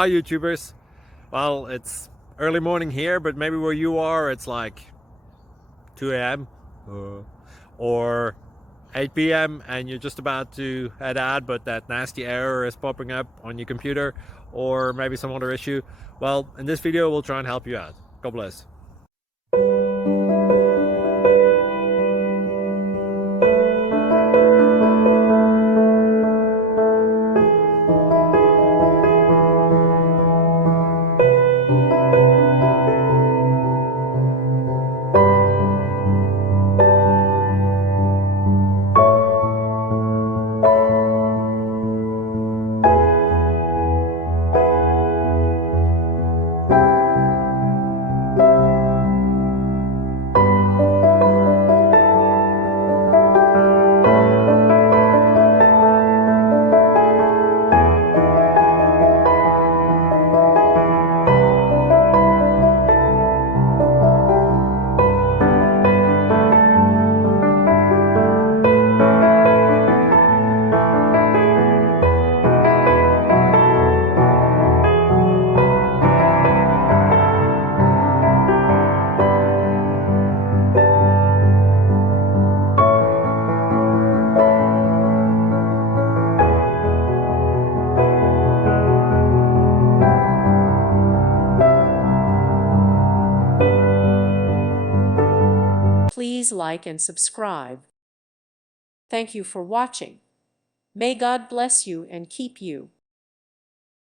Hi YouTubers. Well, it's early morning here, but maybe where you are it's like 2 a.m. or 8 p.m. and you're just about to head out, but that nasty error is popping up on your computer, or maybe some other issue. Well, in this video we'll try and help you out. God bless. Please like and subscribe. Thank you for watching. May God bless you and keep you.